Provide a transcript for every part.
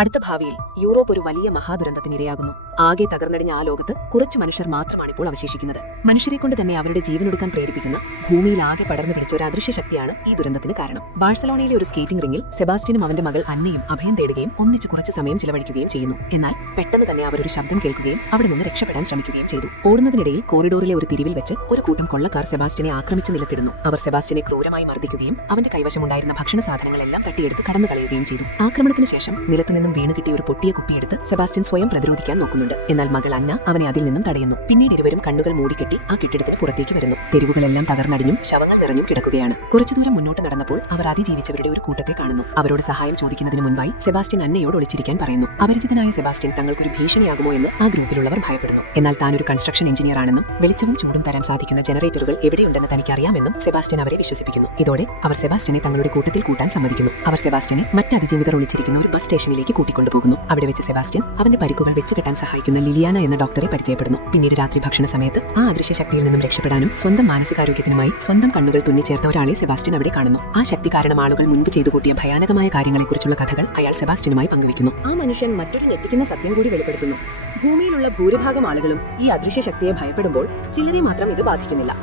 അടുത്ത ഭാവിയിൽ യൂറോപ്പ് ഒരു വലിയ മഹാദുരന്തത്തിനിരയാകുന്നു. ആകെ തകർന്നടിഞ്ഞ ആ ലോകത്ത് കുറച്ച് മനുഷ്യർ മാത്രമാണ് ഇപ്പോൾ അവശേഷിക്കുന്നത്. മനുഷ്യരെ കൊണ്ട് തന്നെ അവരുടെ ജീവനൊടുക്കാൻ പ്രേരിപ്പിക്കുന്ന ഭൂമിയിൽ ആകെ പടർന്നു പിടിച്ച ഒരു അദൃശ്യ ശക്തിയാണ് ഈ ദുരന്തത്തിന് കാരണം. ബാഴ്സലോണയിലെ ഒരു സ്കേറ്റിംഗ് റിംഗിൽ സെബാസ്റ്റ്യനും അവന്റെ മകൾ അന്നയും അഭയം തേടുകയും ഒന്നിച്ച് കുറച്ച് സമയം ചിലവഴിക്കുകയും ചെയ്യുന്നു. എന്നാൽ പെട്ടെന്ന് തന്നെ അവർ ഒരു ശബ്ദം കേൾക്കുകയും അവിടെ നിന്ന് രക്ഷപ്പെടാൻ ശ്രമിക്കുകയും ചെയ്തു. ഓടുന്നതിനിടയിൽ കോറിഡോറിലെ ഒരു തിരിവിൽ വെച്ച് ഒരു കൂട്ടം കൊള്ളക്കാർ സെബാസ്റ്റ്യനെ ആക്രമിച്ച് നിലത്തിടുന്നു. അവർ സെബാസ്റ്റ്യനെ ക്രൂരമായി മർദ്ദിക്കുകയും അവന്റെ കൈവശമുണ്ടായിരുന്ന ഭക്ഷണ സാധനങ്ങളെല്ലാം തട്ടിയെടുത്ത് കടന്നു കളയുകയും ചെയ്തു. ആക്രമണത്തിന് ശേഷം നിലത്തുനിന്നും വീണ് കിട്ടിയ ഒരു പൊട്ടിയ കുപ്പിയെടുത്ത് സെബാസ്റ്റ്യൻ സ്വയം പ്രതിരോധിക്കാൻ നോക്കുന്നുണ്ട്. എന്നാൽ മകൾ അന്ന അവനെ അതിൽ നിന്നും തടയുന്നു. പിന്നീട് ഇരുവരും കണ്ണുകൾ മൂടിക്കെട്ടി ആ കെട്ടിടത്തിന് പുറത്തേക്ക് വരുന്നു. തെരുവുകളെല്ലാം തകർന്നടിഞ്ഞും ശവങ്ങൾ നിറഞ്ഞും കിടക്കുകയാണ്. കുറച്ചു ദൂരം മുന്നോട്ട് നടന്നപ്പോൾ അവർ അതിജീവിച്ചവരുടെ ഒരു കൂട്ടത്തെ കാണുന്നു. അവരോട് സഹായം ചോദിക്കുന്നതിന് മുൻപായി സെബാസ്റ്റ്യൻ അന്നയോട് ഒളിച്ചിരിക്കാൻ പറയുന്നു. അപരിചിതനായ സെബാസ്റ്റ്യൻ തങ്ങൾക്കൊരു ഭീഷണിയാകുമോ എന്ന് ആ ഗ്രൂപ്പിലുള്ളവർ ഭയപ്പെടുന്നു. എന്നാൽ താൻ ഒരു കൺസ്ട്രക്ഷൻ എഞ്ചിനീയർ ആണെന്നും വെളിച്ചവും ചൂടും തരാൻ സാധിക്കുന്ന ജനറേറ്ററുകൾ എവിടെയുണ്ടെന്ന് തനിക്കറിയാമെന്നും സെബാസ്റ്റ്യൻ അവരെ വിശ്വസിപ്പിക്കുന്നു. ഇതോടെ അവർ സെബാസ്റ്റ്യനെ തങ്ങളുടെ കൂട്ടത്തിൽ കൂട്ടാൻ സമ്മതിക്കുന്നു. അവർ സെബാസ്റ്റ്യനെ മറ്റ് അതിജീവിതർ ഒളിച്ചിരിക്കുന്ന ഒരു ബസ് സ്റ്റേഷനിലേക്ക് കൂട്ടിക്കൊണ്ടുപോകുന്നു. അവിടെ വെച്ച് സെബാസ്റ്റ്യൻ അവന്റെ പരിക്കുകൾ വെച്ചുകെട്ടാൻ സഹായിക്കുന്ന ലിലിയാന എന്ന ഡോക്ടറെ പരിചയപ്പെടുന്നു. പിന്നീട് രാത്രി ഭക്ഷണ സമയത്ത് ആ അദൃശ്യ ശക്തിയിൽ നിന്നും രക്ഷപ്പെടാനും സ്വന്തം മാനസികാരോഗ്യത്തിനുമായി സ്വന്തം കണ്ണുകൾ തുന്നിച്ചേർത്ത ഒരാളെ സെബാസ്റ്റ്യൻ അവിടെ കാണുന്നു. ആ ശക്തി കാരണം ആളുകൾ മുൻപ് ചെയ്തു കൂട്ടിയ ഭയാനകമായ കാര്യങ്ങളെക്കുറിച്ചുള്ള കഥകൾ അയാൾ സെബാസ്റ്റ്യനുമായി പങ്കുവയ്ക്കുന്നു. ആ മനുഷ്യൻ മറ്റൊരു ഞെട്ടിക്കുന്ന സത്യം കൂടി വെളിപ്പെടുത്തുന്നു. ഭൂമിയിലുള്ള ഭൂരിഭാഗം ആളുകളും ഈ അദൃശ്യ ശക്തിയെ ഭയപ്പെടുമ്പോൾ ചിലരെ മാത്രം ഇത് ബാധിക്കുന്നില്ല.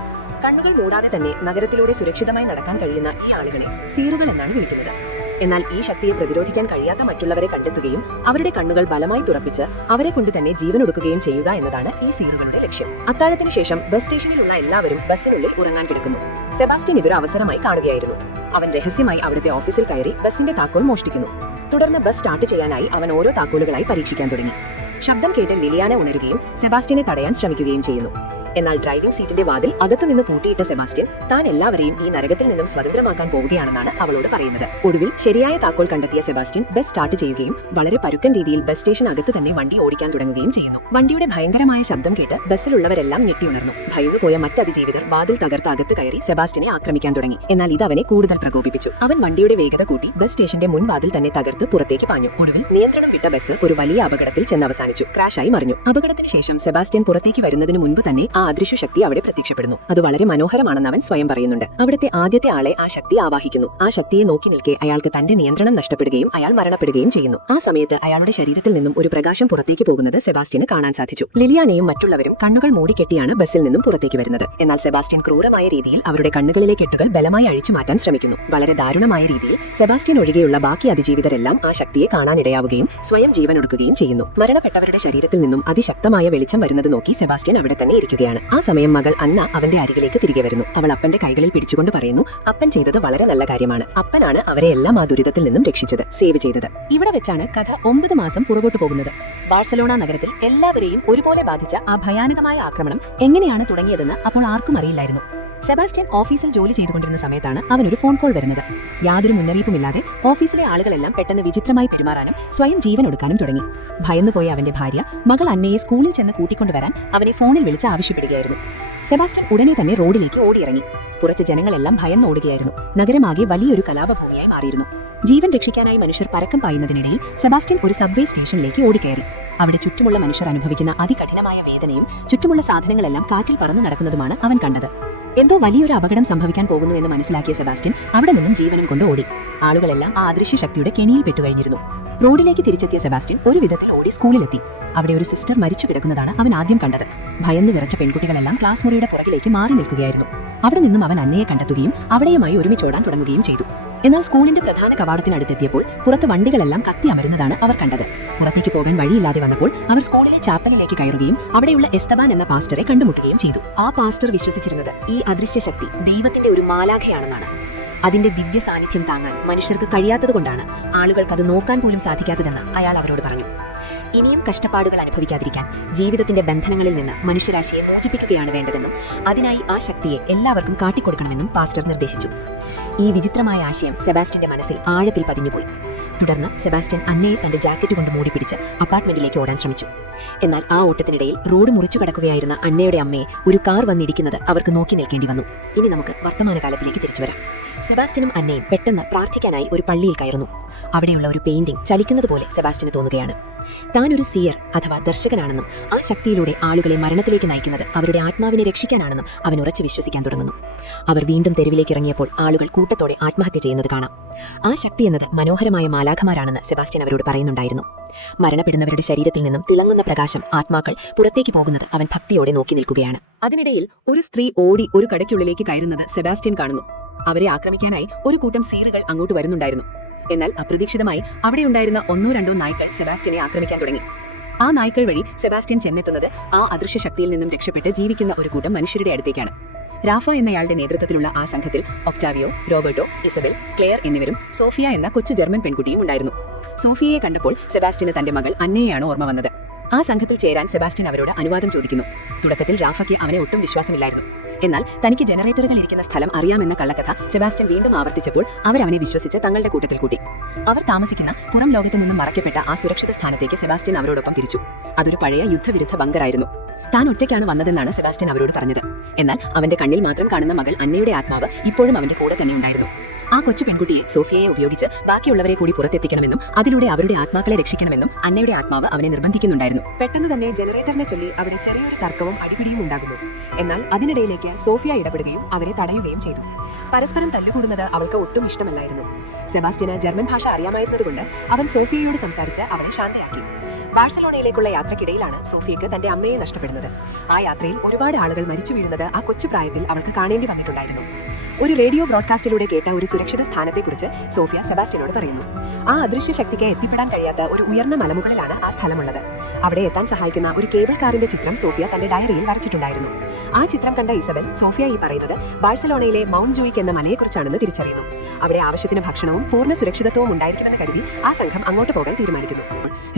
കണ്ണുകൾ മൂടാതെ തന്നെ നഗരത്തിലൂടെ സുരക്ഷിതമായി നടക്കാൻ കഴിയുന്ന ഈ ആളുകളെ സീറുകൾ എന്നാണ് വിളിക്കുന്നത്. എന്നാൽ ഈ ശക്തിയെ പ്രതിരോധിക്കാൻ കഴിയാത്ത മറ്റുള്ളവരെ കണ്ടെത്തുകയും അവരുടെ കണ്ണുകൾ ബലമായി തുറപ്പിച്ച് അവരെ കൊണ്ട് തന്നെ ജീവനൊടുക്കുകയും ചെയ്യുക എന്നതാണ് ഈ സീറുകളുടെ ലക്ഷ്യം. അത്താഴത്തിന് ശേഷം ബസ് സ്റ്റേഷനിലുള്ള എല്ലാവരും ബസ്സിനുള്ളിൽ ഉറങ്ങാൻ കിടക്കുന്നു. സെബാസ്റ്റ്യൻ ഇതൊരു അവസരമായി കാണുകയായിരുന്നു. അവൻ രഹസ്യമായി അവിടുത്തെ ഓഫീസിൽ കയറി ബസിന്റെ താക്കോൽ മോഷ്ടിക്കുന്നു. തുടർന്ന് ബസ് സ്റ്റാർട്ട് ചെയ്യാനായി അവൻ ഓരോ താക്കോലുകളായി പരീക്ഷിക്കാൻ തുടങ്ങി. ശബ്ദം കേട്ട് ലിലിയാന ഉണരുകയും സെബാസ്റ്റ്യനെ തടയാൻ ശ്രമിക്കുകയും ചെയ്യുന്നു. എന്നാൽ ഡ്രൈവിംഗ് സീറ്റിന്റെ വാതിൽ അകത്ത് നിന്ന് പൂട്ടിയിട്ട സെബാസ്റ്റ്യൻ താൻ എല്ലാവരെയും ഈ നരകത്തിൽ നിന്നും സ്വതന്ത്രമാക്കാൻ പോവുകയാണെന്നാണ് അവളോട് പറയുന്നത്. ഒടുവിൽ ശരിയായ താക്കോൽ കണ്ടെത്തിയ സെബാസ്റ്റ്യൻ ബസ് സ്റ്റാർട്ട് ചെയ്യുകയും വളരെ പരുക്കൻ രീതിയിൽ ബസ് സ്റ്റേഷൻ അകത്ത് തന്നെ വണ്ടി ഓടിക്കാൻ തുടങ്ങുകയും ചെയ്യുന്നു. വണ്ടിയുടെ ഭയങ്കരമായ ശബ്ദം കേട്ട് ബസ്സിലുള്ളവരെല്ലാം ഞെട്ടിയുണർന്നു. ഭയന്നുപോയ മറ്റതിജീവിതർ വാതിൽ തകർത്ത് അകത്ത് കയറി സെബാസ്റ്റ്യനെ ആക്രമിക്കാൻ തുടങ്ങി. എന്നാൽ ഇത് അവനെ കൂടുതൽ പ്രകോപിപ്പിച്ചു. അവൻ വണ്ടിയുടെ വേഗത കൂട്ടി ബസ് സ്റ്റേഷന്റെ മുൻവാതിൽ തന്നെ തകർത്ത് പുറത്തേക്ക് പാഞ്ഞു. ഒടുവിൽ നിയന്ത്രണം വിട്ട ബസ് ഒരു വലിയ അപകടത്തിൽ ചെന്നവസാനിച്ചു. ക്രാഷായി മറിഞ്ഞു. അപകടത്തിന് ശേഷം സെബാസ്റ്റ്യൻ പുറത്തേക്ക് വരുന്നതിന് മുൻപ് തന്നെ ആ അദൃശ്യ ശക്തി അവിടെ പ്രത്യക്ഷപ്പെടുന്നു. അത് വളരെ മനോഹരമാണെന്ന് അവൻ സ്വയം പറയുന്നുണ്ട്. അവിടുത്തെ ആദ്യത്തെ ആളെ ആ ശക്തി ആവാഹിക്കുന്നു. ആ ശക്തിയെ നോക്കി നിൽക്കെ അയാൾക്ക് തന്റെ നിയന്ത്രണം നഷ്ടപ്പെടുകയും അയാൾ മരണപ്പെടുകയും ചെയ്യുന്നു. ആ സമയത്ത് അയാളുടെ ശരീരത്തിൽ നിന്നും ഒരു പ്രകാശം പുറത്തേക്ക് പോകുന്നത് സെബാസ്റ്റ്യന് കാണാൻ സാധിച്ചു. ലിലിയാനയും മറ്റുള്ളവരും കണ്ണുകൾ മൂടിക്കെട്ടിയാണ് ബസ്സിൽ നിന്നും പുറത്തേക്ക് വരുന്നത്. എന്നാൽ സെബാസ്റ്റ്യൻ ക്രൂരമായ രീതിയിൽ അവരുടെ കണ്ണുകളിലെ കെട്ടുകൾ ബലമായി അഴിച്ചു മാറ്റാൻ ശ്രമിക്കുന്നു. വളരെ ദാരുണമായ രീതിയിൽ സെബാസ്റ്റ്യൻ ഒഴികെയുള്ള ബാക്കി അതിജീവിതരെല്ലാം ആ ശക്തിയെ കാണാനിടയാവുകയും സ്വയം ജീവനൊടുക്കുകയും ചെയ്യുന്നു. മരണപ്പെട്ടവരുടെ ശരീരത്തിൽ നിന്നും അതിശക്തമായ വെളിച്ചം വരുന്നത് നോക്കി സെബാസ്റ്റ്യൻ അവിടെ തന്നെ ഇരിക്കുകയാണ്. ആ സമയം മകൾ അന്ന അവന്റെ അരികിലേക്ക് തിരികെ വരുന്നു. അവൾ അപ്പന്റെ കൈകളിൽ പിടിച്ചുകൊണ്ട് പറയുന്നു, അപ്പൻ ചെയ്തത് വളരെ നല്ല കാര്യമാണ്. അപ്പനാണ് അവരെ എല്ലാം ആ ദുരിതത്തിൽ നിന്നും രക്ഷിച്ചത്, സേവ് ചെയ്തത്. ഇവിടെ വെച്ചാണ് കഥ 9 മാസം പുറകോട്ട് പോകുന്നത്. ബാഴ്സലോണ നഗരത്തിൽ എല്ലാവരെയും ഒരുപോലെ ബാധിച്ച ആ ഭയാനകമായ ആക്രമണം എങ്ങനെയാണ് തുടങ്ങിയതെന്ന് അപ്പോൾ ആർക്കും അറിയില്ലായിരുന്നു. സെബാസ്റ്റ്യൻ ഓഫീസിൽ ജോലി ചെയ്തുകൊണ്ടിരുന്ന സമയത്താണ് അവനൊരു ഫോൺ കോൾ വരുന്നത്. യാതൊരു മുന്നറിയിപ്പുമില്ലാതെ ഓഫീസിലെ ആളുകളെല്ലാം പെട്ടെന്ന് വിചിത്രമായി പെരുമാറാനും സ്വയം ജീവനൊടുക്കാനും തുടങ്ങി. ഭയന്നുപോയ അവന്റെ ഭാര്യ മകൾ അന്നയെ സ്കൂളിൽ ചെന്ന് കൂട്ടിക്കൊണ്ടുവരാൻ അവനെ ഫോണിൽ വിളിച്ച് ആവശ്യപ്പെടുകയായിരുന്നു. സെബാസ്റ്റ്യൻ ഉടനെ തന്നെ റോഡിലേക്ക് ഓടിയിറങ്ങി. പുറത്ത് ജനങ്ങളെല്ലാം ഭയന്നോടുകയായിരുന്നു. നഗരമാകെ വലിയൊരു കലാപഭൂമിയായി മാറിയിരുന്നു. ജീവൻ രക്ഷിക്കാനായി മനുഷ്യർ പരക്കം പായുന്നതിനിടയിൽ സെബാസ്റ്റ്യൻ ഒരു സബ്വേ സ്റ്റേഷനിലേക്ക് ഓടിക്കയറി. അവിടെ ചുറ്റുമുള്ള മനുഷ്യർ അനുഭവിക്കുന്ന അതികഠിനമായ വേദനയും ചുറ്റുമുള്ള സാധനങ്ങളെല്ലാം കാറ്റിൽ പറന്നു നടക്കുന്നതുമാണ് അവൻ കണ്ടത്. എന്തോ വലിയൊരു അപകടം സംഭവിക്കാൻ പോകുന്നു എന്ന് മനസ്സിലാക്കിയ സെബാസ്റ്റ്യൻ അവിടെ നിന്നും ജീവനും കൊണ്ട് ഓടി. ആളുകളെല്ലാം ആ അദൃശ്യ ശക്തിയുടെ കെണിയിൽ പെട്ടുകഴിഞ്ഞിരുന്നു. റോഡിലേക്ക് തിരിച്ചെത്തിയ സെബാസ്റ്റ്യൻ ഒരു വിധത്തിൽ ഓടി സ്കൂളിലെത്തി. അവിടെ ഒരു സിസ്റ്റർ മരിച്ചു കിടക്കുന്നതാണ് അവൻ ആദ്യം കണ്ടത്. ഭയന്നു വിറച്ച പെൺകുട്ടികളെല്ലാം ക്ലാസ് മുറിയുടെ പുറകിലേക്ക് മാറി നിൽക്കുകയായിരുന്നു. അവിടെ നിന്നും അവൻ അന്നയെ കണ്ടെത്തുകയും അവിടെയുമായി ഒരുമിച്ചോടാൻ തുടങ്ങുകയും ചെയ്തു. എന്നാൽ സ്കൂളിന്റെ പ്രധാന കവാടത്തിനടുത്തെത്തിയപ്പോൾ പുറത്ത് വണ്ടികളെല്ലാം കത്തി അമരുന്നതാണ് അവർ കണ്ടത്. പുറത്തേക്ക് പോകാൻ വഴിയില്ലാതെ വന്നപ്പോൾ അവർ സ്കൂളിലെ ചാപ്പലിലേക്ക് കയറുകയും അവിടെയുള്ള എസ്തബാൻ എന്ന പാസ്റ്ററെ കണ്ടുമുട്ടുകയും ചെയ്തു. ആ പാസ്റ്റർ വിശ്വസിച്ചിരുന്നത് ഈ അദൃശ്യ ശക്തി ദൈവത്തിന്റെ ഒരു മാലാഖയാണെന്നാണ്. അതിന്റെ ദിവ്യ സാന്നിധ്യം താങ്ങാൻ മനുഷ്യർക്ക് കഴിയാത്തതുകൊണ്ടാണ് ആളുകൾക്ക് അത് നോക്കാൻ പോലും സാധിക്കാത്തതെന്ന് അയാൾ അവരോട് പറഞ്ഞു. ഇനിയും കഷ്ടപ്പാടുകൾ അനുഭവിക്കാതിരിക്കാൻ ജീവിതത്തിന്റെ ബന്ധനങ്ങളിൽ നിന്ന് മനുഷ്യരാശിയെ മോചിപ്പിക്കുകയാണ് വേണ്ടതെന്നും അതിനായി ആ ശക്തിയെ എല്ലാവർക്കും കാട്ടിക്കൊടുക്കണമെന്നും പാസ്റ്റർ നിർദ്ദേശിച്ചു. ഈ വിചിത്രമായ ആശയം സെബാസ്റ്റ്യന്റെ മനസ്സിൽ ആഴത്തിൽ പതിഞ്ഞുപോയി. തുടർന്ന് സെബാസ്റ്റ്യൻ അന്നയെ തന്റെ ജാക്കറ്റ് കൊണ്ട് മൂടിപ്പിടിച്ച് അപ്പാർട്ട്മെന്റിലേക്ക് ഓടാൻ ശ്രമിച്ചു. എന്നാൽ ആ ഓട്ടത്തിനിടയിൽ റോഡ് മുറിച്ചു കടക്കുകയായിരുന്ന അന്നയുടെ അമ്മയെ ഒരു കാർ വന്നിടിക്കുന്നത് അവർക്ക് നോക്കി നിൽക്കേണ്ടി വന്നു. ഇനി നമുക്ക് വർത്തമാനകാലത്തിലേക്ക് തിരിച്ചു വരാം. സെബാസ്റ്റ്യനും അന്നയും പെട്ടെന്ന് പ്രാർത്ഥിക്കാനായി ഒരു പള്ളിയിൽ കയറുന്നു. അവിടെയുള്ള ഒരു പെയിന്റിംഗ് ചലിക്കുന്നത് പോലെ സെബാസ്റ്റ്യന് തോന്നുകയാണ്. താൻ ഒരു സിയർ അഥവാ ദർശകനാണെന്നും ആ ശക്തിയിലൂടെ ആളുകളെ മരണത്തിലേക്ക് നയിക്കുന്നത് അവരുടെ ആത്മാവിനെ രക്ഷിക്കാനാണെന്നും അവൻ ഉറച്ചു വിശ്വസിക്കാൻ തുടങ്ങുന്നു. അവർ വീണ്ടും തെരുവിലേക്ക് ഇറങ്ങിയപ്പോൾ ആളുകൾ കൂട്ടത്തോടെ ആത്മഹത്യ ചെയ്യുന്നത് കാണാം. ആ ശക്തി എന്നത് മനോഹരമായ മാലാഖമാരാണെന്ന് സെബാസ്റ്റ്യൻ അവരോട് പറയുന്നുണ്ടായിരുന്നു. മരണപ്പെടുന്നവരുടെ ശരീരത്തിൽ നിന്നും തിളങ്ങുന്ന പ്രകാശം ആത്മാക്കൾ പുറത്തേക്ക് പോകുന്നത് അവൻ ഭക്തിയോടെ നോക്കി നിൽക്കുകയാണ്. അതിനിടയിൽ ഒരു സ്ത്രീ ഓടി ഒരു കടയ്ക്കുള്ളിലേക്ക് കയറുന്നത് സെബാസ്റ്റ്യൻ കാണുന്നു. അവരെ ആക്രമിക്കാനായി ഒരു കൂട്ടം സീറുകൾ അങ്ങോട്ട് വരുന്നുണ്ടായിരുന്നു. എന്നാൽ അപ്രതീക്ഷിതമായി അവിടെയുണ്ടായിരുന്ന 1-2 നായ്ക്കൾ സെബാസ്റ്റ്യനെ ആക്രമിക്കാൻ തുടങ്ങി. ആ നായ്ക്കൾ വഴി സെബാസ്റ്റ്യൻ ചെന്നെത്തുന്നത് ആ അദൃശ്യ ശക്തിയിൽ നിന്നും രക്ഷപ്പെട്ട് ജീവിക്കുന്ന ഒരു കൂട്ടം മനുഷ്യരുടെ അടുത്തേക്കാണ്. റാഫ എന്നയാളുടെ നേതൃത്വത്തിലുള്ള ആ സംഘത്തിൽ ഒക്ടാവിയോ, റോബർട്ടോ, ഇസബെൽ, ക്ലെയർ എന്നിവരും സോഫിയ എന്ന കൊച്ചു ജർമ്മൻ പെൺകുട്ടിയും ഉണ്ടായിരുന്നു. സോഫിയയെ കണ്ടപ്പോൾ സെബാസ്റ്റ്യന് തന്റെ മകൾ അന്നയെയാണ് ഓർമ്മ വന്നത്. ആ സംഘത്തിൽ ചേരാൻ സെബാസ്റ്റ്യൻ അവരോട് അനുവാദം ചോദിക്കുന്നു. തുടക്കത്തിൽ റാഫയ്ക്ക് അവനെ ഒട്ടും വിശ്വാസമില്ലായിരുന്നു. എന്നാൽ തനിക്ക് ജനറേറ്ററുകൾ ഇരിക്കുന്ന സ്ഥലം അറിയാമെന്ന കള്ളക്കഥ സെബാസ്റ്റ്യൻ വീണ്ടും ആവർത്തിച്ചപ്പോൾ അവരവനെ വിശ്വസിച്ച് തങ്ങളുടെ കൂട്ടത്തിൽ കൂട്ടി. അവർ താമസിക്കുന്ന പുറം ലോകത്ത് നിന്നും മറയ്ക്കപ്പെട്ട ആ സുരക്ഷിത സ്ഥാനത്തേക്ക് സെബാസ്റ്റ്യൻ അവരോടൊപ്പം തിരിച്ചു. അതൊരു പഴയ യുദ്ധവിരുദ്ധ ബങ്കറായിരുന്നു. താൻ ഒറ്റയ്ക്കാണ് വന്നതെന്നാണ് സെബാസ്റ്റ്യൻ അവരോട് പറഞ്ഞത്. എന്നാൽ അവന്റെ കണ്ണിൽ മാത്രം കാണുന്ന മകൾ അന്നയുടെ ആത്മാവ് ഇപ്പോഴും അവന്റെ കൂടെ തന്നെ ഉണ്ടായിരുന്നു. ആ കൊച്ചു പെൺകുട്ടിയെ സോഫിയയെ ഉപയോഗിച്ച് ബാക്കിയുള്ളവരെ കൂടി പുറത്തെത്തിക്കണമെന്നും അതിലൂടെ അവരുടെ ആത്മാക്കളെ രക്ഷിക്കണമെന്നും അന്നയുടെ ആത്മാവ് അവനെ നിർബന്ധിക്കുന്നുണ്ടായിരുന്നു. പെട്ടെന്ന് തന്നെ ജനറേറ്ററിനെ ചൊല്ലി അവിടെ ചെറിയൊരു തർക്കവും അടിപിടിയും ഉണ്ടാകുന്നു. എന്നാൽ അതിനിടയിലേക്ക് സോഫിയ ഇടപെടുകയും അവരെ തടയുകയും ചെയ്തു. പരസ്പരം തല്ലുകൂടുന്നത് അവൾക്ക് ഒട്ടും ഇഷ്ടമല്ലായിരുന്നു. സെബാസ്റ്റ്യന് ജർമ്മൻ ഭാഷ അറിയാമായിരുന്നതുകൊണ്ട് അവൻ സോഫിയയോട് സംസാരിച്ച് അവളെ ശാന്തയാക്കി. ബാഴ്സലോണയിലേക്കുള്ള യാത്രക്കിടയിലാണ് സോഫിയക്ക് തന്റെ അമ്മയെ നഷ്ടപ്പെടുന്നത്. ആ യാത്രയിൽ ഒരുപാട് ആളുകൾ മരിച്ചു വീഴുന്നത് ആ കൊച്ചു പ്രായത്തിൽ അവൾക്ക് കാണേണ്ടി വന്നിട്ടുണ്ടായിരുന്നു. ഒരു റേഡിയോ ബ്രോഡ്കാസ്റ്റിലൂടെ കേട്ട ഒരു സുരക്ഷിത സ്ഥാനത്തെക്കുറിച്ച് സോഫിയ സെബാസ്റ്റ്യനോട് പറയുന്നു. ആ അദൃശ്യ ശക്തിക്ക് എത്തിപ്പെടാൻ കഴിയാത്ത ഒരു ഉയർന്ന മലമുകളിലാണ് ആ സ്ഥലമുള്ളത്. അവിടെ എത്താൻ സഹായിക്കുന്ന ഒരു കേബിൾ കാറിന്റെ ചിത്രം സോഫിയ തന്റെ ഡയറിയിൽ വരച്ചിട്ടുണ്ടായിരുന്നു. ആ ചിത്രം കണ്ട ഇസബെൽ സോഫിയ ഈ പറയുന്നത് ബാഴ്സലോണയിലെ മൗണ്ട് ജോയിക് എന്ന മലയെക്കുറിച്ചാണെന്ന് തിരിച്ചറിയുന്നു. അവിടെ ആവശ്യത്തിന് ഭക്ഷണവും പൂർണ്ണ സുരക്ഷിതത്വവും ഉണ്ടായിരിക്കുമെന്ന് കരുതി ആ സംഘം അങ്ങോട്ട് പോകാൻ തീരുമാനിക്കുന്നു.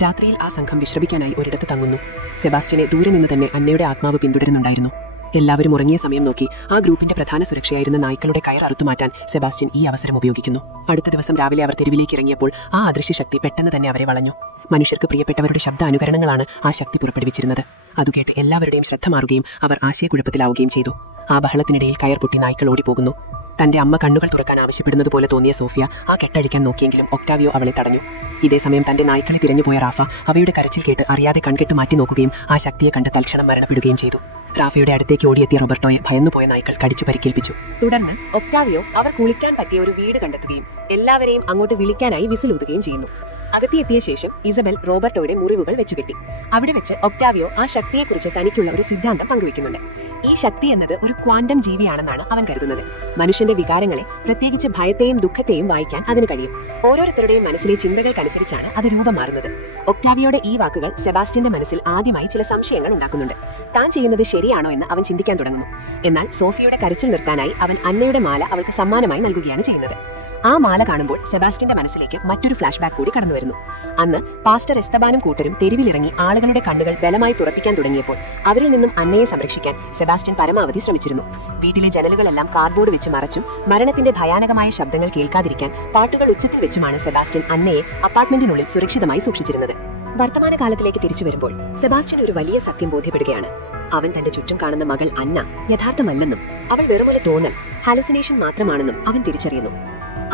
രാത്രിയിൽ ആ സംഘം വിശ്രമിക്കാനായി ഒരിടത്ത് തങ്ങുന്നു. സെബാസ്റ്റ്യനെ ദൂരെ നിന്ന് തന്നെ അന്നയുടെ ആത്മാവ് പിന്തുടരുന്നുണ്ടായിരുന്നു. എല്ലാവരും ഉറങ്ങിയ സമയം നോക്കി ആ ഗ്രൂപ്പിന്റെ പ്രധാന സുരക്ഷയായിരുന്ന നായ്ക്കളുടെ കയർ അറുത്തുമാറ്റാൻ സെബാസ്റ്റ്യൻ ഈ അവസരം ഉപയോഗിക്കുന്നു. അടുത്ത ദിവസം രാവിലെ അവർ തെരുവിലേക്ക് ഇറങ്ങിയപ്പോൾ ആ അദൃശ്യ ശക്തി പെട്ടെന്ന് തന്നെ അവരെ വളഞ്ഞു. മനുഷ്യർക്ക് പ്രിയപ്പെട്ടവരുടെ ശബ്ദ അനുകരണങ്ങളാണ് ആ ശക്തി പുറപ്പെടുവിച്ചിരുന്നത്. അതുകേട്ട് എല്ലാവരുടെയും ശ്രദ്ധ മാറുകയും അവർ ആശയക്കുഴപ്പത്തിലാവുകയും ചെയ്തു. ആ ബഹളത്തിനിടയിൽ കയർ പൊട്ടി നായ്ക്കൾ ഓടിപ്പോകുന്നു. തന്റെ അമ്മ കണ്ണുകൾ തുറക്കാൻ ആവശ്യപ്പെടുന്നത് പോലെ തോന്നിയ സോഫിയ ആ കെട്ടഴിക്കാൻ നോക്കിയെങ്കിലും ഒക്ടാവിയോ അവളെ തടഞ്ഞു. ഇതേസമയം തന്റെ നായ്ക്കളെ തിരഞ്ഞുപോയ റാഫ അവയുടെ കരച്ചിൽ കേട്ട് അറിയാതെ കൺകെട്ട് മാറ്റി നോക്കുകയും ആ ശക്തിയെ കണ്ട് തൽക്ഷണം മരണപ്പെടുകയും ചെയ്തു. റാഫയുടെ അടുത്തേക്ക് ഓടിയെത്തിയ റോബർട്ടോയെ ഭയന്നുപോയ നായ്ക്കൾ കടിച്ചു പരിക്കേൽപ്പിച്ചു. തുടർന്ന് ഒക്ടാവിയോ അവർ കുളിക്കാൻ പറ്റിയ ഒരു വീട് കണ്ടെത്തുകയും എല്ലാവരെയും അങ്ങോട്ട് വിളിക്കാനായി വിസിലൂതുകയും ചെയ്യുന്നു. അകത്തെത്തിയ ശേഷം ഇസബെൽ റോബർട്ടോയുടെ മുറിവുകൾ വെച്ചുകെട്ടി. അവിടെ വെച്ച് ഒക്ടാവിയോ ആ ശക്തിയെക്കുറിച്ച് തനിക്കുള്ള ഒരു സിദ്ധാന്തം പങ്കുവെക്കുന്നുണ്ട്. ഈ ശക്തി എന്നത് ഒരു ക്വാണ്ടം ജീവിയാണെന്നാണ് അവൻ കരുതുന്നത്. മനുഷ്യന്റെ വികാരങ്ങളെ, പ്രത്യേകിച്ച് ഭയത്തെയും ദുഃഖത്തെയും വായിക്കാൻ അതിന് കഴിയും. ഓരോരുത്തരുടെയും മനസ്സിലെ ചിന്തകൾക്കനുസരിച്ചാണ് അത് രൂപം മാറുന്നത്. ഒക്ടാവിയോയുടെ ഈ വാക്കുകൾ സെബാസ്റ്റ്യന്റെ മനസ്സിൽ ആദ്യമായി ചില സംശയങ്ങൾ ഉണ്ടാക്കുന്നുണ്ട്. താൻ ചെയ്യുന്നത് ശരിയാണോ എന്ന് അവൻ ചിന്തിക്കാൻ തുടങ്ങുന്നു. എന്നാൽ സോഫിയയുടെ കരച്ചിൽ നിർത്താനായി അവൻ അന്നയുടെ മാല അവൾക്ക് സമ്മാനമായി നൽകുകയാണ് ചെയ്യുന്നത്. ആ മാല കാണുമ്പോൾ സെബാസ്റ്റ്യന്റെ മനസ്സിലേക്ക് മറ്റൊരു ഫ്ലാഷ് ബാക്ക് കൂടി കടന്നുവരുന്നു. അന്ന് പാസ്റ്റർ എസ്തബാനും കൂട്ടരും തെരുവിലിറങ്ങി ആളുകളുടെ കണ്ണുകൾ ബലമായി തുറപ്പിക്കാൻ തുടങ്ങിയപ്പോൾ അവരിൽ നിന്നും അന്നയെ സംരക്ഷിക്കാൻ സെബാസ്റ്റ്യൻ പരമാവധി ശ്രമിച്ചിരുന്നു. വീട്ടിലെ ജനലുകളെല്ലാം കാർഡ്ബോർഡ് വെച്ച് മറച്ചും മരണത്തിന്റെ ഭയാനകമായ ശബ്ദങ്ങൾ കേൾക്കാതിരിക്കാൻ പാട്ടുകൾ ഉച്ചത്തിൽ വെച്ചുമാണ് സെബാസ്റ്റ്യൻ അന്നയെ അപ്പാർട്ട്മെന്റിനുള്ളിൽ സുരക്ഷിതമായി സൂക്ഷിച്ചിരുന്നത്. വർത്തമാനകാലത്തിലേക്ക് തിരിച്ചു വരുമ്പോൾ സെബാസ്റ്റ്യൻ ഒരു വലിയ സത്യം ബോധ്യപ്പെടുകയാണ്. അവൻ തന്റെ ചുറ്റും കാണുന്ന മകൾ അന്ന യഥാർത്ഥമല്ലെന്നും അവൾ വെറുമൊരു തോന്നൽ, ഹാലുസിനേഷൻ മാത്രമാണെന്നും അവൻ തിരിച്ചറിയുന്നു.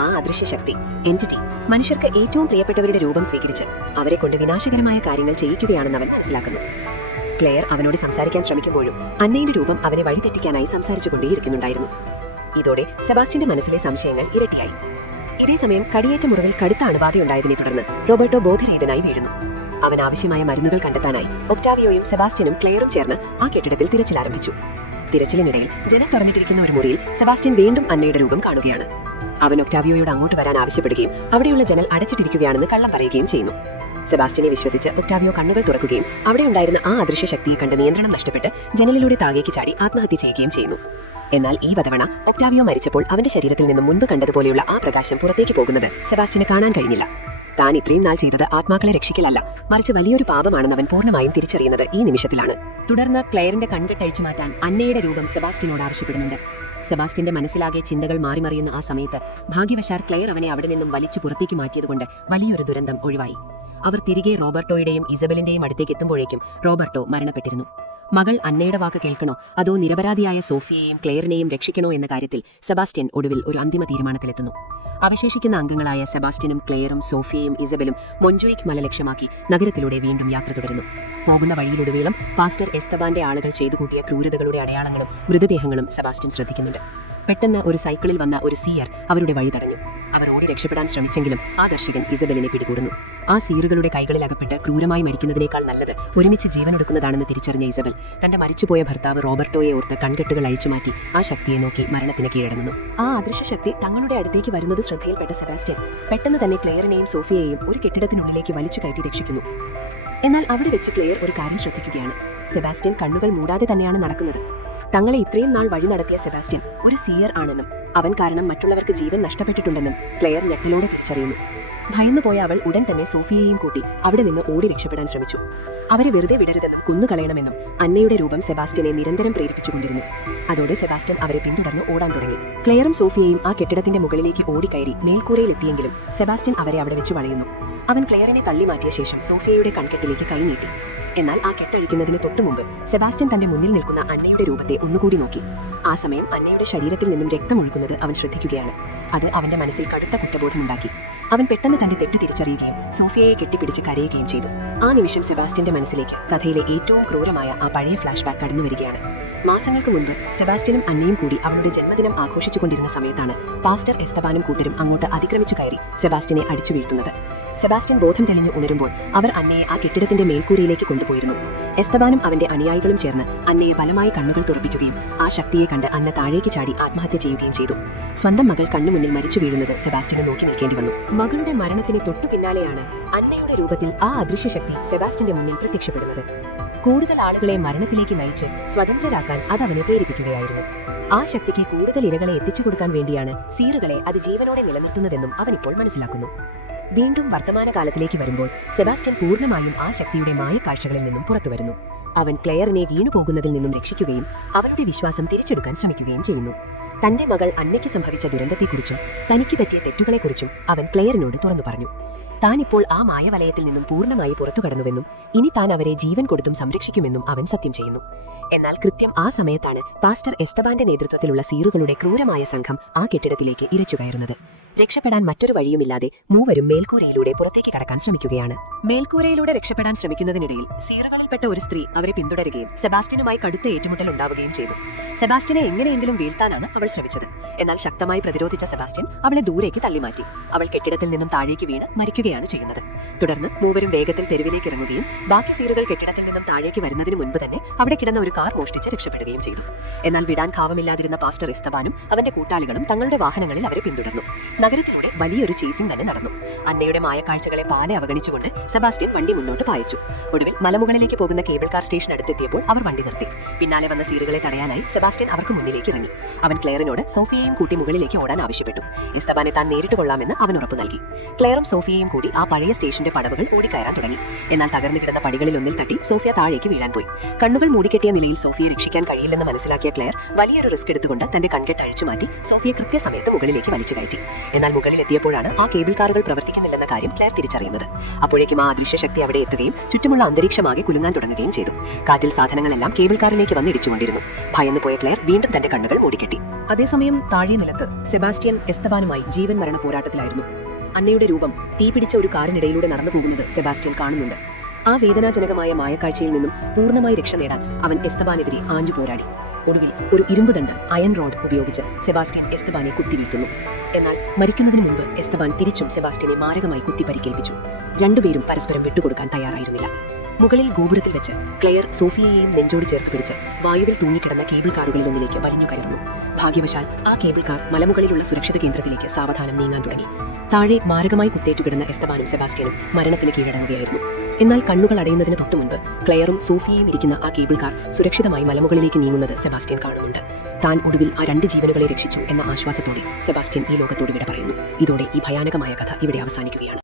ആ അദൃശ്യ ശക്തി, എൻറ്റിറ്റി, മനുഷ്യർക്ക് ഏറ്റവും പ്രിയപ്പെട്ടവരുടെ രൂപം സ്വീകരിച്ച് അവരെ കൊണ്ട് വിനാശകരമായ കാര്യങ്ങൾ ചെയ്യിക്കുകയാണെന്ന് അവൻ മനസ്സിലാക്കുന്നു. ക്ലെയർ അവനോട് സംസാരിക്കാൻ ശ്രമിക്കുമ്പോഴും അന്നയുടെ രൂപം അവനെ വഴിതെറ്റിക്കാനായി സംസാരിച്ചുകൊണ്ടേയിരിക്കുന്നുണ്ടായിരുന്നു. ഇതോടെ സെബാസ്റ്റ്യന്റെ മനസ്സിലെ സംശയങ്ങൾ ഇരട്ടിയായി. ഇതേസമയം കടിയേറ്റ മുറിവിൽ കടുത്ത അണുബാധയുണ്ടായതിനെ തുടർന്ന് റോബർട്ടോ ബോധരഹിതനായി വീഴുന്നു. അവൻ ആവശ്യമായ മരുന്നുകൾ കണ്ടെത്താനായി ഒക്ടാവിയോയും സെബാസ്റ്റ്യനും ക്ലെയറും ചേർന്ന് ആ കെട്ടിടത്തിൽ തിരച്ചിൽ ആരംഭിച്ചു. തിരച്ചിലിനിടയിൽ ജനൽ തുറന്നിട്ടിരിക്കുന്ന ഒരു മുറിയിൽ സെബാസ്റ്റ്യൻ വീണ്ടും അന്നയുടെ രൂപം കാണുകയാണ്. അവൻ ഒക്ടാവിയോയോട് അങ്ങോട്ട് വരാൻ ആവശ്യപ്പെടുകയും അവിടെയുള്ള ജനൽ അടച്ചിട്ടിരിക്കുകയാണെന്ന് കള്ളം പറയുകയും ചെയ്യുന്നു. സെബാസ്റ്റ്യനെ വിശ്വസിച്ച് ഒക്ടാവിയോ കണ്ണുകൾ തുറക്കുകയും അവിടെ ഉണ്ടായിരുന്ന ആ അദൃശ്യ ശക്തിയെ കണ്ട് നിയന്ത്രണം നഷ്ടപ്പെട്ട് ജനലിലൂടെ താഴേക്ക് ചാടി ആത്മഹത്യ ചെയ്യുകയും ചെയ്യുന്നു. എന്നാൽ ഈ തവണ ഒക്ടാവിയോ മരിച്ചപ്പോൾ അവന്റെ ശരീരത്തിൽ നിന്ന് മുൻപ് കണ്ടതുപോലെയുള്ള ആ പ്രകാശം പുറത്തേക്ക് പോകുന്നത് സെബാസ്റ്റ്യന് കാണാൻ കഴിഞ്ഞില്ല. താൻ ഇത്രയും നാൾ ചെയ്തത് ആത്മാക്കളെ രക്ഷിക്കലല്ല, മറിച്ച് വലിയൊരു പാപമാണെന്ന് അവൻ പൂർണ്ണമായും തിരിച്ചറിയുന്നത് ഈ നിമിഷത്തിലാണ്. തുടർന്ന് ക്ലെയറിന്റെ കൺകെട്ടഴിച്ചു മാറ്റാൻ അന്നയുടെ രൂപം സെബാസ്റ്റ്യനോട് ആവശ്യപ്പെടുന്നുണ്ട്. സെബാസ്റ്റ്യന്റെ മനസ്സിലാകെ ചിന്തകൾ മാറിമറിയുന്ന ആ സമയത്ത് ഭാഗ്യവശാൽ ക്ലെയർ അവനെ അവിടെ നിന്നും വലിച്ചു പുറത്തേക്ക് മാറ്റിയതുകൊണ്ട് വലിയൊരു ദുരന്തം ഒഴിവായി. അവർ തിരികെ റോബർട്ടോയുടെയും ഇസബെലിന്റെയും അടുത്തേക്ക് എത്തുമ്പോഴേക്കും റോബർട്ടോ മരണപ്പെട്ടിരുന്നു. മകൾ അന്നയുടെ വാക്ക് കേൾക്കണോ അതോ നിരപരാധിയായ സോഫിയയെയും ക്ലെയറിനെയും രക്ഷിക്കണോ എന്ന കാര്യത്തിൽ സെബാസ്റ്റ്യൻ ഒടുവിൽ ഒരു അന്തിമ തീരുമാനത്തിലെത്തുന്നു. അവശേഷിക്കുന്ന അംഗങ്ങളായ സെബാസ്റ്റ്യനും ക്ലെയറും സോഫിയയും ഇസബലും മൊഞ്ചുയിക് മല ലക്ഷ്യമാക്കി നഗരത്തിലൂടെ വീണ്ടും യാത്ര തുടരുന്നു. പോകുന്ന വഴിയിലൊടുവീളം പാസ്റ്റർ എസ്തബാന്റെ ആളുകൾ ചെയ്തു കൂട്ടിയ ക്രൂരതകളുടെ അടയാളങ്ങളും മൃതദേഹങ്ങളും സെബാസ്റ്റ്യൻ ശ്രദ്ധിക്കുന്നുണ്ട്. പെട്ടെന്ന് ഒരു സൈക്കിളിൽ വന്ന ഒരു സീയർ അവരുടെ വഴി തടഞ്ഞു. അവർ ഓടി രക്ഷപ്പെടാൻ ശ്രമിച്ചെങ്കിലും ആ ദർശകൻ ഇസബലിനെ പിടികൂടുന്നു. ആ സീറുകളുടെ കൈകളിൽ അകപ്പെട്ട് ക്രൂരമായി മരിക്കുന്നതിനേക്കാൾ നല്ലത് ഒരുമിച്ച് ജീവനെടുക്കുന്നതാണെന്ന് തിരിച്ചറിഞ്ഞ ഇസബൽ തന്റെ മരിച്ചുപോയ ഭർത്താവ് റോബർട്ടോയെ ഓർത്ത് കൺകെട്ടുകൾ അഴിച്ചുമാറ്റി ആ ശക്തിയെ നോക്കി മരണത്തിന് കീഴടങ്ങുന്നു. ആ അദൃശ്യശക്തി തങ്ങളുടെ അടുത്തേക്ക് വരുന്നത് ശ്രദ്ധയിൽപ്പെട്ട സെബാസ്റ്റ്യൻ പെട്ടെന്ന് തന്നെ ക്ലെയറിനെയും സോഫിയയെയും ഒരു കെട്ടിടത്തിനുള്ളിലേക്ക് വലിച്ചു കയറ്റി രക്ഷിക്കുന്നു. എന്നാൽ അവിടെ വെച്ച് ക്ലെയർ ഒരു കാര്യം ശ്രദ്ധിക്കുകയാണ്. സെബാസ്റ്റ്യൻ കണ്ണുകൾ മൂടാതെ തന്നെയാണ് നടക്കുന്നത്. തങ്ങളെ ഇത്രയും നാൾ വഴി നടത്തിയ സെബാസ്റ്റ്യൻ ഒരു സീയർ ആണെന്നും അവൻ കാരണം മറ്റുള്ളവർക്ക് ജീവൻ നഷ്ടപ്പെട്ടിട്ടുണ്ടെന്നും ക്ലെയർ ഞെട്ടലോടെ തിരിച്ചറിയുന്നു. ഭയന്നുപോയ അവൾ ഉടൻ തന്നെ സോഫിയയെയും കൂട്ടി അവിടെ നിന്ന് ഓടി രക്ഷപ്പെടാൻ ശ്രമിച്ചു. അവരെ വെറുതെ വിടരുതെന്നും കുന്നുകളയണമെന്നും അന്നയുടെ രൂപം സെബാസ്റ്റ്യനെ നിരന്തരം പ്രേരിപ്പിച്ചുകൊണ്ടിരുന്നു. അതോടെ സെബാസ്റ്റ്യൻ അവരെ പിന്തുടർന്ന് ഓടാൻ തുടങ്ങി. ക്ലെയറും സോഫിയയും ആ കെട്ടിടത്തിന്റെ മുകളിലേക്ക് ഓടിക്കയറി മേൽക്കൂരയിലെത്തിയെങ്കിലും സെബാസ്റ്റ്യൻ അവരെ അവിടെ വെച്ച് വളയുന്നു. അവൻ ക്ലെയറിനെ തള്ളിമാറ്റിയ ശേഷം സോഫിയയുടെ കൺകെട്ടിലേക്ക് കൈനീട്ടി. എന്നാൽ ആ കെട്ടഴിക്കുന്നതിന് തൊട്ടുമുമ്പ് സെബാസ്റ്റ്യൻ തന്റെ മുന്നിൽ നിൽക്കുന്ന അന്നയുടെ രൂപത്തെ ഒന്നുകൂടി നോക്കി. ആ സമയം അന്നയുടെ ശരീരത്തിൽ നിന്നും രക്തമൊഴുകുന്നത് അവൻ ശ്രദ്ധിക്കുകയാണ്. അത് അവന്റെ മനസ്സിൽ കടുത്ത കുറ്റബോധമുണ്ടാക്കി. അവൻ പെട്ടെന്ന് തന്റെ തെറ്റ് തിരിച്ചറിയുകയും സോഫിയയെ കെട്ടിപ്പിടിച്ച് കരയുകയും ചെയ്തു. ആ നിമിഷം സെബാസ്റ്റ്യന്റെ മനസ്സിലേക്ക് കഥയിലെ ഏറ്റവും ക്രൂരമായ ആ പഴയ ഫ്ലാഷ് ബാക്ക് കടന്നുവരികയാണ്. മാസങ്ങൾക്ക് മുൻപ് സെബാസ്റ്റ്യനും അന്നയും കൂടി അവളുടെ ജന്മദിനം ആഘോഷിച്ചുകൊണ്ടിരുന്ന സമയത്താണ് പാസ്റ്റർ എസ്തബാനും കൂട്ടരും അങ്ങോട്ട് അതിക്രമിച്ചു കയറി സെബാസ്റ്റ്യനെ അടിച്ചു വീഴ്ത്തുന്നത്. സെബാസ്റ്റ്യൻ ബോധം തെളിഞ്ഞു ഉണരുമ്പോൾ അവർ അന്നയെ ആ കെട്ടിടത്തിന്റെ മേൽക്കൂരയിലേക്ക് കൊണ്ടുപോയിരുന്നു. എസ്തബാനും അവന്റെ അനുയായികളും ചേർന്ന് അന്നയെ ബലമായി കണ്ണുകൾ തുറപ്പിക്കുകയും ആ ശക്തിയെ കണ്ട് അന്ന താഴേക്ക് ചാടി ആത്മഹത്യ ചെയ്യുകയും ചെയ്തു. സ്വന്തം മകൾ കണ്ണുമുന്നിൽ മരിച്ചു വീഴുന്നത് സെബാസ്റ്റ്യന് നോക്കി നിൽക്കേണ്ടി വന്നു. മകളുടെ മരണത്തിന് തൊട്ടു പിന്നാലെയാണ് അന്നയുടെ രൂപത്തിൽ ആ അദൃശ്യശക്തി സെബാസ്റ്റ്യന്റെ മുന്നിൽ പ്രത്യക്ഷപ്പെടുന്നത്. കൂടുതൽ ആളുകളെ മരണത്തിലേക്ക് നയിച്ച് സ്വതന്ത്രരാക്കാൻ അത് അവനെ പ്രേരിപ്പിക്കുകയായിരുന്നു. ആ ശക്തിക്ക് കൂടുതൽ ഇരകളെ എത്തിച്ചു കൊടുക്കാൻ വേണ്ടിയാണ് സീറുകളെ അത് ജീവനോടെ നിലനിർത്തുന്നതെന്നും അവനിപ്പോൾ മനസ്സിലാക്കുന്നു. വീണ്ടും വർത്തമാനകാലത്തിലേക്ക് വരുമ്പോൾ സെബാസ്റ്റ്യൻ പൂർണ്ണമായും ആ ശക്തിയുടെ മായക്കാഴ്ചകളിൽ നിന്നും പുറത്തുവരുന്നു. അവൻ ക്ലെയറിനെ വീണുപോകുന്നതിൽ നിന്നും രക്ഷിക്കുകയും അവരുടെ വിശ്വാസം തിരിച്ചെടുക്കാൻ ശ്രമിക്കുകയും ചെയ്യുന്നു. തന്റെ മകൾ അന്നയ്ക്ക് സംഭവിച്ച ദുരന്തത്തെക്കുറിച്ചും തനിക്ക് പറ്റിയ തെറ്റുകളെക്കുറിച്ചും അവൻ ക്ലെയറിനോട് തുറന്നു പറഞ്ഞു. താനിപ്പോൾ ആ മായവലയത്തിൽ നിന്നും പൂർണ്ണമായി പുറത്തു കടന്നുവെന്നും ഇനി താൻ അവരെ ജീവൻ കൊടുത്തും സംരക്ഷിക്കുമെന്നും അവൻ സത്യം ചെയ്യുന്നു. എന്നാൽ കൃത്യം ആ സമയത്താണ് പാസ്റ്റർ എസ്തബാന്റെ നേതൃത്വത്തിലുള്ള സീറുകളുടെ ക്രൂരമായ സംഘം ആ കെട്ടിടത്തിലേക്ക് ഇരച്ചുകയറുന്നത്. രക്ഷപ്പെടാൻ മറ്റൊരു വഴിയുമില്ലാതെ മൂവരും മേൽക്കൂരയിലൂടെ പുറത്തേക്ക് കടക്കാൻ ശ്രമിക്കുകയാണ്. മേൽക്കൂരയിലൂടെ രക്ഷപ്പെടാൻ ശ്രമിക്കുന്നതിനിടയിൽ സീറുകളിൽപ്പെട്ട ഒരു സ്ത്രീ അവരെ പിന്തുടരുകയും സെബാസ്റ്റ്യനുമായി കടുത്ത ഏറ്റുമുട്ടൽ ഉണ്ടാവുകയും ചെയ്തു. സെബാസ്റ്റ്യനെ എങ്ങനെയെങ്കിലും വീഴ്ത്താനാണ് അവൾ ശ്രമിച്ചത്. എന്നാൽ ശക്തമായി പ്രതിരോധിച്ച സെബാസ്റ്റ്യൻ അവളെ ദൂരേക്ക് തള്ളിമാറ്റി. അവൾ കെട്ടിടത്തിൽ നിന്നും താഴേക്ക് വീണ് മരിക്കുകയാണ് ചെയ്യുന്നത്. തുടർന്ന് മൂവരും വേഗത്തിൽ തെരുവിലേക്ക് ഇറങ്ങുകയും ബാക്കി സീറുകൾ കെട്ടിടത്തിൽ നിന്നും താഴേക്ക് വരുന്നതിന് മുൻപ് തന്നെ അവിടെ കിടന്ന ഒരു കാർ മോഷ്ടിച്ച് രക്ഷപ്പെടുകയും ചെയ്തു. എന്നാൽ വിടാൻ ഭാവമില്ലാതിരുന്ന പാസ്റ്റർ എസ്തബാനും അവന്റെ കൂട്ടാളികളും തങ്ങളുടെ വാഹനങ്ങളിൽ അവരെ പിന്തുടർന്നു. നഗരത്തിലൂടെ വലിയൊരു ചേസിംഗ് തന്നെ നടന്നു. അന്നയുടെ മായക്കാഴ്ചകളെ പാടെ അവഗണിച്ചുകൊണ്ട് സെബാസ്റ്റ്യൻ വണ്ടി മുന്നോട്ട് പായിച്ചു. ഒടുവിൽ മലമുകളിലേക്ക് പോകുന്ന കേബിൾ കാർ സ്റ്റേഷൻ അടുത്തെത്തിയപ്പോൾ അവർ വണ്ടി നിർത്തി. പിന്നാലെ വന്ന സീറുകളെ തടയാനായി സെബാസ്റ്റ്യൻ അവർക്ക് മുന്നിലേക്ക് ഇറങ്ങി. അവൻ ക്ലെയറിനോട് സോഫിയയും കൂട്ടി മുകളിലേക്ക് ഓടാൻ ആവശ്യപ്പെട്ടു. എസ്തബാനെ താൻ നേരിട്ട് കൊള്ളാമെന്ന് അവൻ ഉറപ്പു നൽകി. ക്ലെയറും സോഫിയയും കൂടി ആ പഴയ സ്റ്റേഷന്റെ പടവുകൾ ഓടിക്കയറാൻ തുടങ്ങി. എന്നാൽ തകർന്നു കിടന്ന പടികളിൽ ഒന്നിൽ തട്ടി സോഫിയ താഴേക്ക് വീഴാൻ പോയി. കണ്ണുകൾ മൂടിക്കെട്ടിയ നിലയിൽ സോഫിയെ രക്ഷിക്കാൻ കഴിയില്ലെന്ന് മനസ്സിലാക്കിയ ക്ലെയർ വലിയൊരു റിസ്ക് എടുത്തുകൊണ്ട് തന്റെ കൺകെട്ട് അഴിച്ചുമാറ്റി സോഫിയെ കൃത്യസമയത്ത് മുകളിലേക്ക് വലിച്ചു കയറ്റി. എന്നാൽ മുകളിലെത്തിയപ്പോഴാണ് ആ കേബിൾ കാറുകൾ പ്രവർത്തിക്കുന്നില്ലെന്ന കാര്യം ക്ലെയർ തിരിച്ചറിയുന്നത്. അപ്പോഴേക്കും ആ അദൃശ്യശക്തി അവിടെ എത്തുകയും ചുറ്റുമുള്ള അന്തരീക്ഷമാകെ കുലുങ്ങാൻ തുടങ്ങുകയും ചെയ്തു. കാറ്റിൽ സാധനങ്ങളെല്ലാം കേബിൾ കാറിലേക്ക് വന്നിടിച്ചുകൊണ്ടിരുന്നു. ഭയന്നു പോയ ക്ലെയർ വീണ്ടും തന്റെ കണ്ണുകൾ മൂടിക്കെട്ടി. അതേസമയം താഴെ നിലത്ത് സെബാസ്റ്റ്യൻ എസ്തബാനുമായി ജീവൻ മരണ പോരാട്ടത്തിലായിരുന്നു. അന്നയുടെ രൂപം തീപിടിച്ച ഒരു കാറിനിടയിലൂടെ നടന്നു പോകുന്നത് സെബാസ്റ്റ്യൻ കാണുന്നുണ്ട്. ആ വേദനാജനകമായ മായക്കാഴ്ചയിൽ നിന്നും പൂർണ്ണമായി രക്ഷ നേടാൻ അവൻ എസ്തബാനെതിരെ ആഞ്ഞു പോരാടി. ഒടുവിൽ ഒരു ഇരുമ്പുദണ്ട് അയൺ റോഡ് ഉപയോഗിച്ച് സെബാസ്റ്റ്യൻ എസ്തബാനെ കുത്തിവീഴ്ത്തുന്നു. എന്നാൽ മരിക്കുന്നതിന് മുൻപ് എസ്തബാൻ തിരിച്ചും സെബാസ്റ്റ്യനെ മാരകമായി കുത്തി പരിക്കേൽപ്പിച്ചു. രണ്ടുപേരും പരസ്പരം വിട്ടുകൊടുക്കാൻ തയ്യാറായിരുന്നില്ല. മുകളിൽ ഗോപുരത്തിൽ വെച്ച് ക്ലെയർ സോഫിയയെയും നെഞ്ചോട് ചേർത്ത് പിടിച്ച് വായുവിൽ തൂങ്ങിക്കിടന്ന കേബിൾ കാറുകളിൽ ഒന്നിലേക്ക് വലിഞ്ഞു കയറുന്നു. ഭാഗ്യവശാൽ ആ കേബിൾ കാർ മലമുകളിലുള്ള സുരക്ഷിത കേന്ദ്രത്തിലേക്ക് സാവധാനം നീങ്ങാൻ തുടങ്ങി. താഴെ മാരകമായി കുത്തേറ്റുകിടന്ന എസ്തബാനും സെബാസ്റ്റ്യനും മരണത്തിന് കീഴടങ്ങുകയായിരുന്നു. എന്നാൽ കണ്ണുകൾ അടയുന്നതിന് തൊട്ടുമുൻപ് ക്ലെയറും സോഫിയയും ഇരിക്കുന്ന ആ കേബിൾ കാർ സുരക്ഷിതമായി മലമുകളിലേക്ക് നീങ്ങുന്നത് സെബാസ്റ്റ്യൻ കാണുന്നുണ്ട്. താൻ ഒടുവിൽ ആ രണ്ട് ജീവനുകളെ രക്ഷിച്ചു എന്ന ആശ്വാസത്തോടെ സെബാസ്റ്റ്യൻ ഈ ലോകത്തോട് വിട പറയുന്നു. ഇതോടെ ഈ ഭയാനകമായ കഥ ഇവിടെ അവസാനിക്കുകയാണ്.